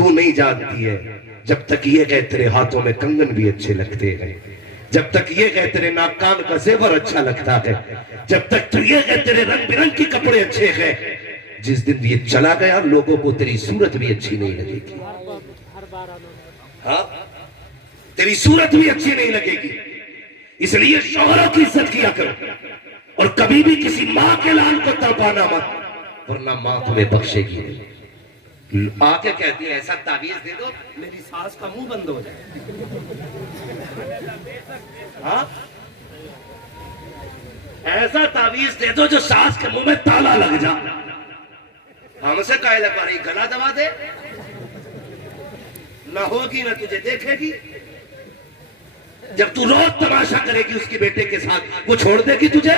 तू नहीं जानती है, जब तक ये कहे तेरे हाथों में कंगन भी अच्छे लगते हैं, जब तक ये कहे तेरे नाक कान का जेवर अच्छा लगता है, जब तक तू ये कहे तेरे रंग बिरंगी कपड़े अच्छे हैं, जिस दिन ये चला गया लोगों को तेरी सूरत भी अच्छी नहीं लगेगी। हाँ, तेरी सूरत भी अच्छी नहीं लगेगी। इसलिए शौहरों की इज्जत किया करो और कभी भी किसी माँ के लाल को तड़पाना मत, वरना माँ तुम्हें बख्शेगी नहीं। आके कहती है ऐसा ताबीज दे दो मेरी सास का मुंह बंद हो जाए। हाँ, ऐसा ताबीज दे दो जो सास के मुंह में ताला लग जा। हमसे कहे लगा रही गला दबा दे, ना होगी ना तुझे देखेगी। जब तू रोज तमाशा करेगी उसके बेटे के साथ, वो छोड़ देगी तुझे?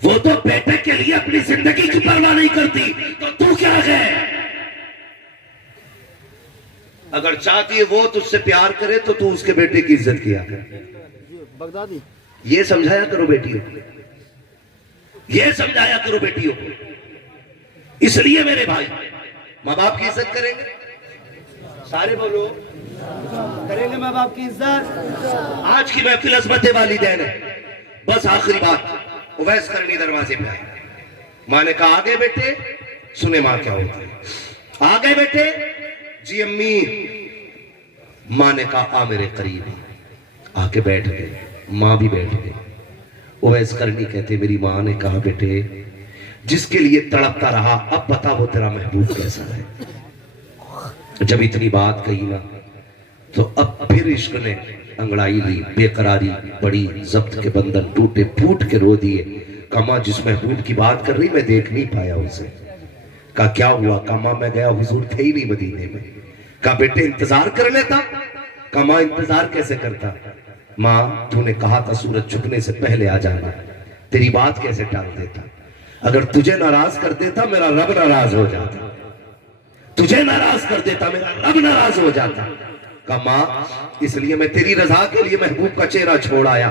वो तो बेटे के लिए अपनी जिंदगी की परवाह नहीं करती, तो तू क्या है? अगर चाहती है वो तुझसे प्यार करे तो तू उसके बेटे की इज्जत किया कर। बगदादी, ये समझाया करो बेटियों को, ये समझाया करो बेटियों को। इसलिए मेरे भाई, माँ बाप की इज्जत करेंगे, सारे बोलो करेंगे माँ बाप की इज्जत। आज की महफिल अज़मत वालिदैन है। बस आखिरी बात, उवैस करनी दरवाजे पे आए। माँ ने कहा आ गए बेटे, सुने माँ क्या होती है। आ गए बेटे, जी अम्मी। माँ ने कहा आ मेरे करीब, आके बैठ गए। माँ भी बैठ गई। उवैस करनी कहते मेरी माँ ने कहा बेटे, जिसके लिए तड़पता रहा अब बता वो तेरा महबूब कैसा है। जब इतनी बात कही ना तो अब फिर इश्क ने अंगड़ाई ली, बेकरारी बड़ी, जब्त के बंधन टूटे, फूट के रो दिए। कमा जिस महबूब की बात कर रही मैं देख नहीं पाया उसे। कहा क्या हुआ? कमा मैं गया हुजूर थे ही नहीं मदीने में। कहा बेटे इंतजार कर लेता। कमा इंतजार कैसे करता? माँ तूने कहा था सूरज छुपने से पहले आ जाना, तेरी बात कैसे टाल देता? अगर तुझे नाराज कर देता मेरा रब नाराज हो जाता, तुझे नाराज कर देता मेरा रब नाराज हो जाता। कहा माँ इसलिए मैं तेरी रजा के लिए महबूब का चेहरा छोड़ आया।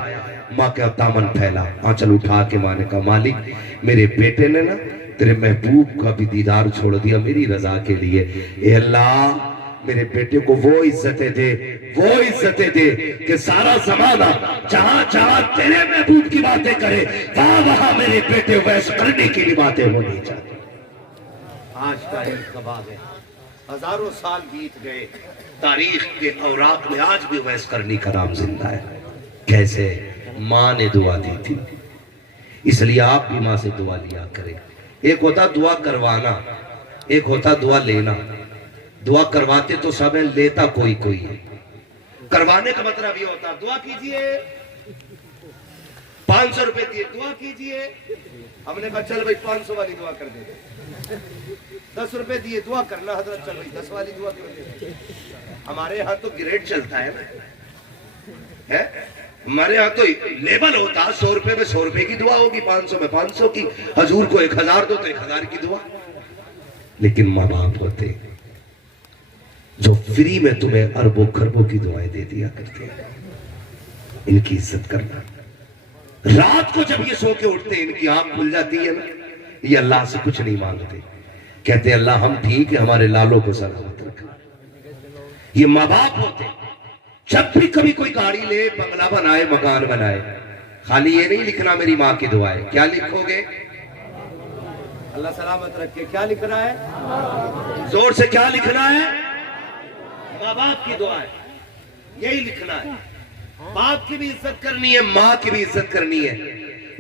माँ का दामन फैला, आंचल उठा के माँ ने कहा मालिक मेरे बेटे ने ना तेरे महबूब का भी दीदार छोड़ दिया मेरी रजा के लिए। ए अल्लाह मेरे बेटे को वो इज्जतें दे, वो इज्जतें दे कि सारा जमाना जहां जहां तेरे महबूब की बातें करे वहां वहां मेरे बेटे वैस करने की भी बातें होनी चाहिए। आज का ईद कब आ गया, हजारों साल बीत गए, तारीख के औराक में आज भी वैस करनी का नाम जिंदा है। कैसे? माँ ने दुआ दी थी, इसलिए आप भी माँ से दुआ लिया करें। एक होता दुआ करवाना, एक होता दुआ लेना। दुआ करवाते तो सब है, लेता कोई कोई है। करवाने का मतलब ये होता दुआ कीजिए, 500 रुपए दिए दुआ कीजिए। हमने कहा चल भाई 500 वाली दुआ कर दे। 10 रुपए दिए दुआ करना हजरत, चल भाई 10 वाली दुआ कर दे। हमारे यहाँ तो ग्रेड चलता है ना, है हमारे यहाँ तो लेवल होता है। 100 रुपए में 100 रुपए की दुआ होगी, 500 में 500 की, हजूर को 1000 दो तो 1000 की दुआ। लेकिन माँ बाप होते जो फ्री में तुम्हें अरबों खरबों की दुआएं दे दिया करते हैं, इनकी इज्जत करना। रात को जब ये सो के उठते इनकी आंख खुल जाती है ना, ये अल्लाह से कुछ नहीं मांगते, कहते अल्लाह हम ठीक है, हमारे लालों को सलामत रखना। ये माँ बाप होते जब भी कभी कोई गाड़ी ले, बंगला बनाए, मकान बनाए, खाली ये नहीं लिखना मेरी माँ की दुआएं। क्या लिखोगे? अल्लाह सलामत रखे। क्या लिखना है? जोर से क्या लिखना है? माँ बाप की दुआ है, यही लिखना है। बाप की भी इज्जत करनी है, माँ की भी इज्जत करनी है।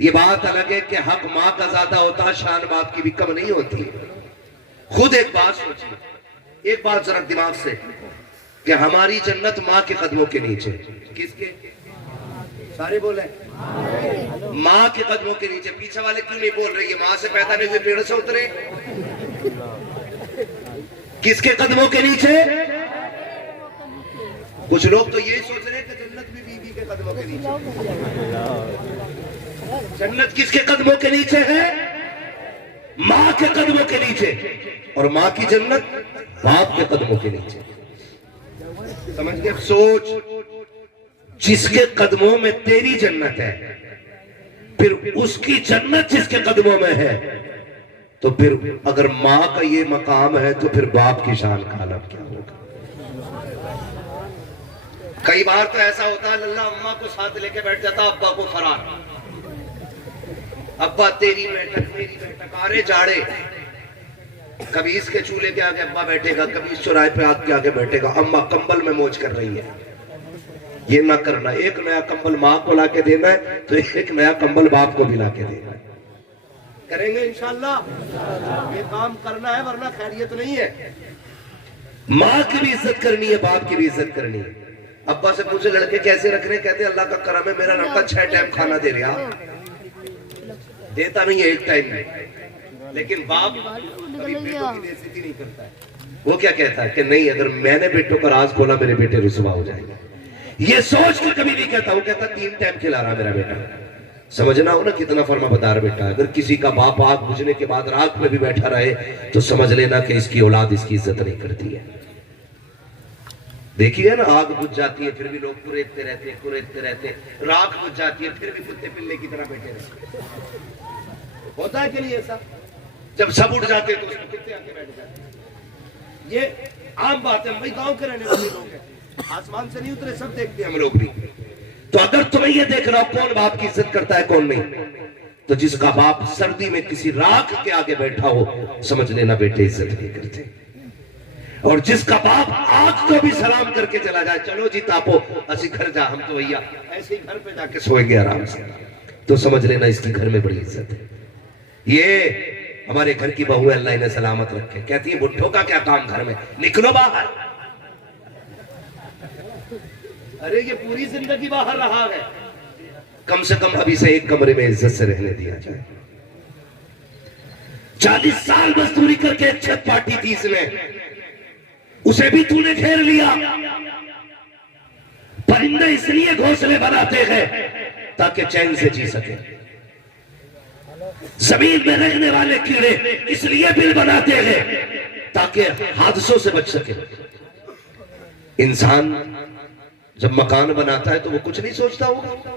ये बात अलग है कि हक माँ का ज्यादा होता है, शान बाप की भी कम नहीं होती। खुद एक बात सोचिए, एक बात जरा दिमाग से, कि हमारी जन्नत माँ के कदमों के नीचे। किसके? सारे बोले माँ के कदमों के नीचे। पीछे वाले क्यों नहीं बोल रहे? ये माँ से पैदा नहीं हुए पेड़ से उतरे। किसके कदमों के नीचे? कुछ लोग तो यही सोच रहे हैं कि जन्नत भी बीवी के कदमों के नीचे। जन्नत किसके कदमों के नीचे है? माँ के कदमों के नीचे। और माँ की जन्नत बाप के कदमों के नीचे। समझ गए? सोच, जिसके कदमों में तेरी जन्नत है, फिर उसकी जन्नत जिसके कदमों में है, तो फिर अगर माँ का ये मकाम है तो फिर बाप की शान का आलम क्या होगा। कई बार तो ऐसा होता है लल्ला अम्मा को साथ लेके बैठ जाता, अब्बा को फरार। अब्बा तेरी बैठक मेरी बैठक, आरे जाड़े। कभी इसके चूल्हे के आगे अब्बा बैठेगा, कभी इस चौराहे पे आग के आगे बैठेगा, अम्मा कंबल में मौज कर रही है। ये ना करना, एक नया कंबल माँ को लाके देना है तो एक नया कंबल बाप को भी लाके देना है। करेंगे इंशाअल्लाह, ये काम करना है, वरना खैरियत नहीं है। माँ की भी इज्जत करनी है, बाप की भी इज्जत करनी है। अब्बा से पूछे लड़के कैसे रख रहे, कहते अल्लाह का करम है, मेरा लड़का 6 टाइम खाना दे रहा। देता नहीं है एक टाइम में, लेकिन बाप कभी बेटों की बेइज्जती नहीं करता है। वो क्या कहता है कि नहीं, अगर मैंने बेटों का राज खोला मेरे बेटे रुसवा हो जाएंगे, ये सोच के कभी नहीं कहता। वो कहता 3 टाइम खिला रहा मेरा बेटा। समझना हो ना कितना फर्मा बता रहा बेटा। अगर किसी का बाप आग बुझने के बाद रात में भी बैठा रहे तो समझ लेना कि इसकी औलाद इसकी इज्जत नहीं करती है। देखिए ना, आग बुझ जाती है फिर भी लोग कुरेदते रहते, राख बुझ जाती है फिर भी कुत्ते पिल्ले की तरह बैठे रहते। होता है कि नहीं ऐसा? जब सब उठ जाते तो उसमें कुत्ते आके बैठ जाते। ये आम बात है, भाई गांव के रहने वाले लोग हैं, आसमान से नहीं उतरे, सब देखते हैं हम लोग भी। तो अगर तुम्हें ये देख रहा हो कौन बाप की इज्जत करता है कौन नहीं, तो जिसका बाप सर्दी में किसी राख के आगे बैठा हो समझ लेना बेटे इज्जत नहीं करते। और जिसका बाप आग को भी सलाम करके चला जाए, चलो जी तापो असी घर जा, हम तो भैया ऐसे ही घर पे जाके सोएंगे आराम से, तो समझ लेना इसकी घर में बड़ी इज्जत है। ये हमारे घर की बहू है, अल्लाह इन्हें सलामत रखे। कहती है बुढ़ों का क्या काम घर में, निकलो बाहर। अरे ये पूरी जिंदगी बाहर रहा है, कम से कम अभी से एक कमरे में इज्जत से रहने दिया जाए। 40 साल मजदूरी करके एक छत पाटी थी इसने, उसे भी तूने घेर लिया। परिंदे इसलिए घोंसले बनाते हैं ताकि चैन से जी सके। जमीन में रहने वाले कीड़े इसलिए बिल बनाते हैं ताकि हादसों से बच सके। इंसान जब मकान बनाता है तो वो कुछ नहीं सोचता होगा।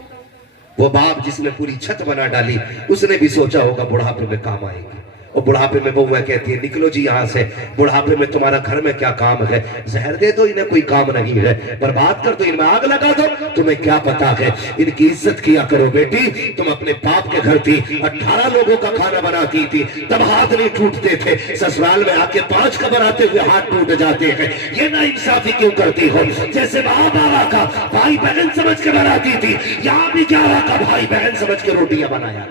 वो बाप जिसने पूरी छत बना डाली उसने भी सोचा होगा बुढ़ापे में काम आएगी। और बुढ़ापे में बहू कहती है निकलो जी यहाँ से, बुढ़ापे में तुम्हारा घर में क्या काम है, जहर दे दो, इन्हें कोई काम नहीं है, बर्बाद कर दो, इनमें आग लगा दो, तुम्हें क्या पता है। इनकी इज्जत किया करो बेटी। तुम अपने बाप के घर थी, 18 लोगों का खाना बनाती थी, तब हाथ नहीं टूटते थे। ससुराल में आके 5 का बनाते हुए हाथ टूट जाते हैं। ये ना इंसाफी क्यों करती हो? जैसे माँ बाबा का भाई बहन समझ के बनाती थी, यहाँ भी क्या का भाई बहन समझ के रोटियां बनाया।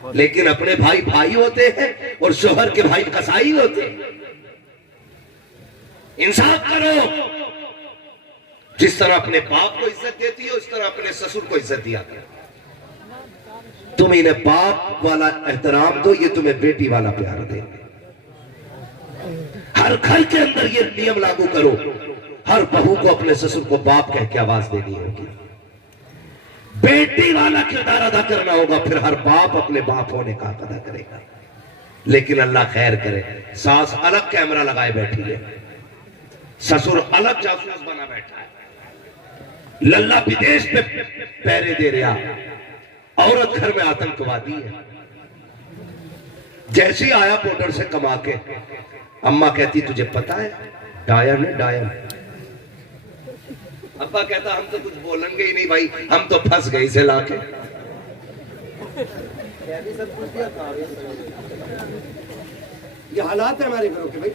लेकिन अपने भाई भाई होते हैं और शोहर के भाई कसाई होते हैं। इंसाफ करो। जिस तरह अपने बाप को इज्जत देती है उस तरह अपने ससुर को इज्जत दिया करो। तुम इन्हें बाप वाला एहतराम दो, ये तुम्हें बेटी वाला प्यार देंगे। हर घर के अंदर ये नियम लागू करो, हर बहू को अपने ससुर को बाप कह के आवाज देनी होगी, बेटी वाला किरदार अदा करना होगा, फिर हर बाप अपने बाप होने का अदा करेगा। लेकिन अल्लाह खैर करे, सास अलग कैमरा लगाए बैठी है, ससुर अलग जासूस बना बैठा है, लल्ला विदेश पे पैरे दे रहा, औरत घर में आतंकवादी है। जैसे ही आया बॉर्डर से कमा के, अम्मा कहती तुझे पता है डायन है डायन। अब्बा कहता हम तो कुछ बोलेंगे ही नहीं भाई, हम तो फंस गए इसे लाके। ये हालात है हमारे घरों के भाई।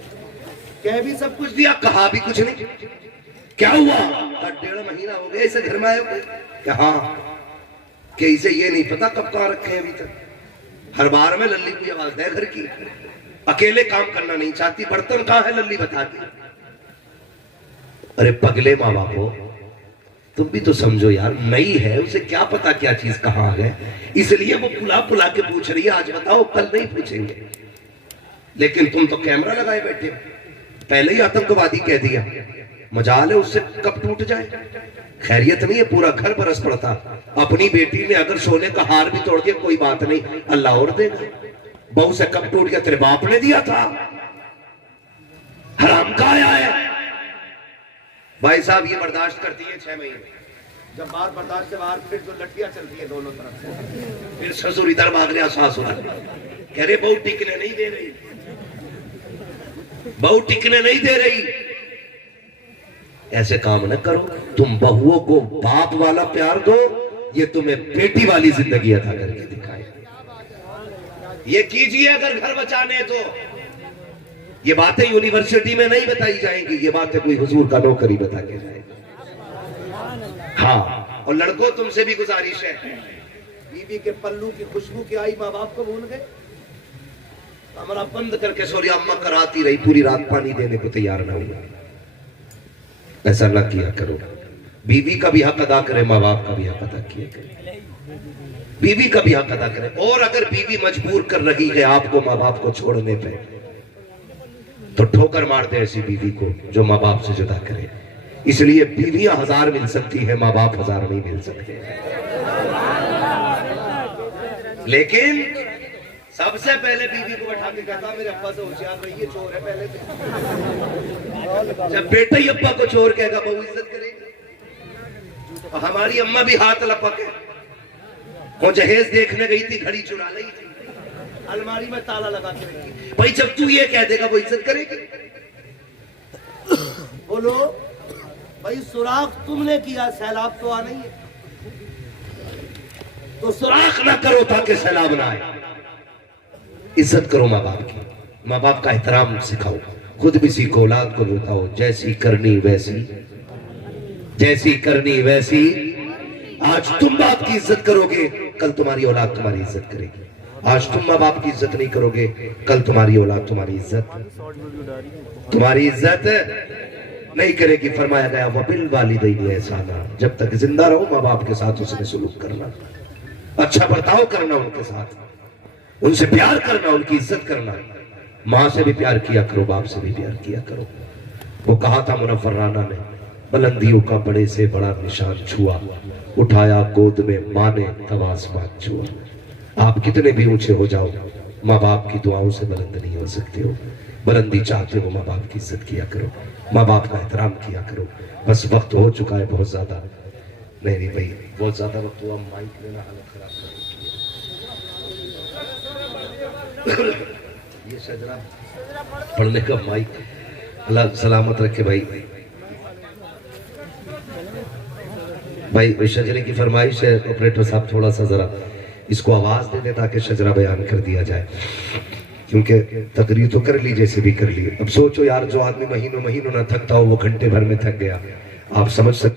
कह भी सब कुछ दिया, कहा भी कुछ नहीं। क्या हुआ? 1.5 महीना हो गया इसे घर में आए हुए। क्या हाँ कि इसे ये नहीं पता कब कहाँ रखे हैं अभी तक। हर बार में लल्ली की आवाज है घर की, अकेले काम करना नहीं चाहती, बर्तन कहाँ है लल्ली बताती। अरे पगले माँ बाप हो, तुम भी तो समझो यार, नई है, उसे क्या पता क्या चीज कहाँ है, इसलिए वो पुला पुला के पूछ रही है आज बताओ कल नहीं पूछेंगे। लेकिन तुम तो कैमरा लगाए बैठे, पहले ही आतंकवादी कह दिया, मजाल है उससे कब टूट जाए। खैरियत नहीं है, पूरा घर बरस पड़ता। अपनी बेटी ने अगर सोने का हार भी तोड़ दिया कोई बात नहीं, अल्लाह और देगा। बहू से कब टूट गया? तेरे बाप ने दिया था, हराम का आया है। भाई साहब ये बर्दाश्त करती है 6 महीने, जब बार बर्दाश्त से बाहर फिर तो लठियां चलती है दोनों तरफ से, फिर ससुर इधर भाग रहा, सास उधर, कह रहे बहू टिकने नहीं दे रही, बहू टिकने नहीं दे रही। ऐसे काम न करो, तुम बहुओं को बाप वाला प्यार दो, ये तुम्हें बेटी वाली जिंदगी अदा करके दिखाए। ये कीजिए अगर घर बचाने तो। ये बातें यूनिवर्सिटी में नहीं बताई जाएंगी, ये बातें कोई हुजूर का नौकरी बता के जाएगा। हाँ, और लड़कों तुमसे भी गुजारिश है, बीवी के पल्लू की खुशबू की आई माँ बाप को भूल गए, कमरा बंद करके सोरी अम्मा कराती रही, पूरी रात पानी देने को तैयार ना हुआ। ऐसा ना किया करो। बीवी का भी हक अदा करे, माँ बाप का भी हक अदा किया करे, बीवी का भी हक अदा करे। और अगर बीवी मजबूर कर रही है आपको माँ बाप को छोड़ने पे, तो ठोकर मार दे ऐसी बीवी को जो माँ बाप से जुदा करे। इसलिए बीवियां 1000 मिल सकती है, माँ बाप 1000 नहीं मिल सकते। लेकिन सबसे पहले बीवी को बैठा के कहता मेरे अब्बा से होशियार रहिए, चोर है पहले से। जब बेटा ही अब्बा को चोर कहेगा बहू इज्जत करेगी। हमारी अम्मा भी हाथ लपके, वो जहेज देखने गई थी, घड़ी चुरा ली थी, अलमारी में ताला लगा के रखी। भाई जब तू ये कह देगा वो इज्जत करेगी? बोलो भाई, सुराख तुमने किया, सैलाब तो आ नहीं है, तो सुराख ना करो ताकि सैलाब ना आए। इज्जत करो माँ बाप की, माँ बाप का एहतराम सिखाओ, खुद भी सीखो, औलाद को बताओ जैसी करनी वैसी, जैसी करनी वैसी। आज तुम बाप की इज्जत करोगे, कल तुम्हारी औलाद तुम्हारी इज्जत करेगी। आज तुम माँ बाप की इज्जत नहीं करोगे, कल तुम्हारी औलाद तुम्हारी इज्जत नहीं करेगी। फरमाया गया वबिल वालिदैनि एहसाना, जब तक जिंदा रहो माँ बाप के साथ उसने सुलूक करना, अच्छा बर्ताव करना, उनके साथ उनसे प्यार करना, उनकी इज्जत करना। माँ से भी प्यार किया करो, बाप से भी प्यार किया करो। वो कहा था मुनव्वर राना ने, बुलंदियों का बड़े से बड़ा निशान छुआ, उठाया गोद में माँ ने तब आसमान छुआ। आप कितने भी ऊंचे हो जाओ, माँ बाप की दुआओं से बुलंद नहीं हो सकते हो। बुलंदी चाहते हो, माँ बाप की इज्जत किया करो, माँ बाप का एहतराम किया करो। बस वक्त हो चुका है बहुत ज्यादा, नहीं भाई बहुत ज्यादा वक्त हुआ, माइक लेना हालत खराब कर। ये शजरा पढ़ने का माइक, अल्लाह सलामत रखे भाई। भाई शजरे की फरमाइश है, ऑपरेटर साहब थोड़ा सा जरा इसको आवाज दे दे ताकि शजरा बयान कर दिया जाए, क्योंकि तकरीर तो कर ली जैसे भी कर ली। अब सोचो यार, जो आदमी महीनों महीनों ना थकता हो वो घंटे भर में थक गया, आप समझ सकते।